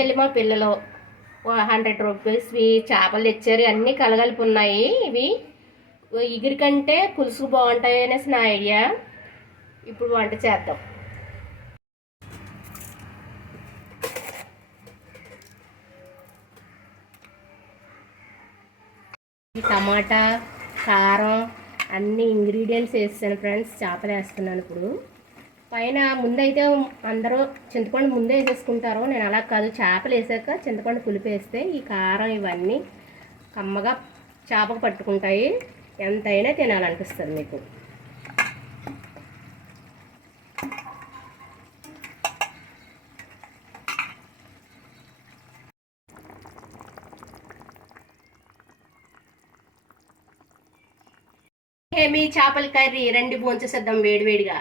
వెళ్ళి మా పిల్లలు 100 రూపీస్వి చేపలు తెచ్చారు. అన్నీ కలగలిపి ఉన్నాయి. ఇవి ఇగురి కంటే పులుసు బాగుంటాయి అనేసి నా ఐడియా. ఇప్పుడు వంట చేద్దాం. ఈ టమాటా, కారం అన్ని ఇంగ్రీడియంట్స్ వేస్తాను ఫ్రెండ్స్. చేపలు వేస్తున్నాను ఇప్పుడు. పైన ముందైతే అందరూ చింతపండు ముందే వేసేసుకుంటారు. నేను అలా కాదు, చేపలు వేసాక చింతపండు పులుపు వేస్తే ఈ కారం ఇవన్నీ కమ్మగా చేపకు పట్టుకుంటాయి. ఎంతైనా తినాలనిపిస్తుంది మీకు. మీ చేపల కర్రీ రండి భోంచేసేద్దాం వేడివేడిగా.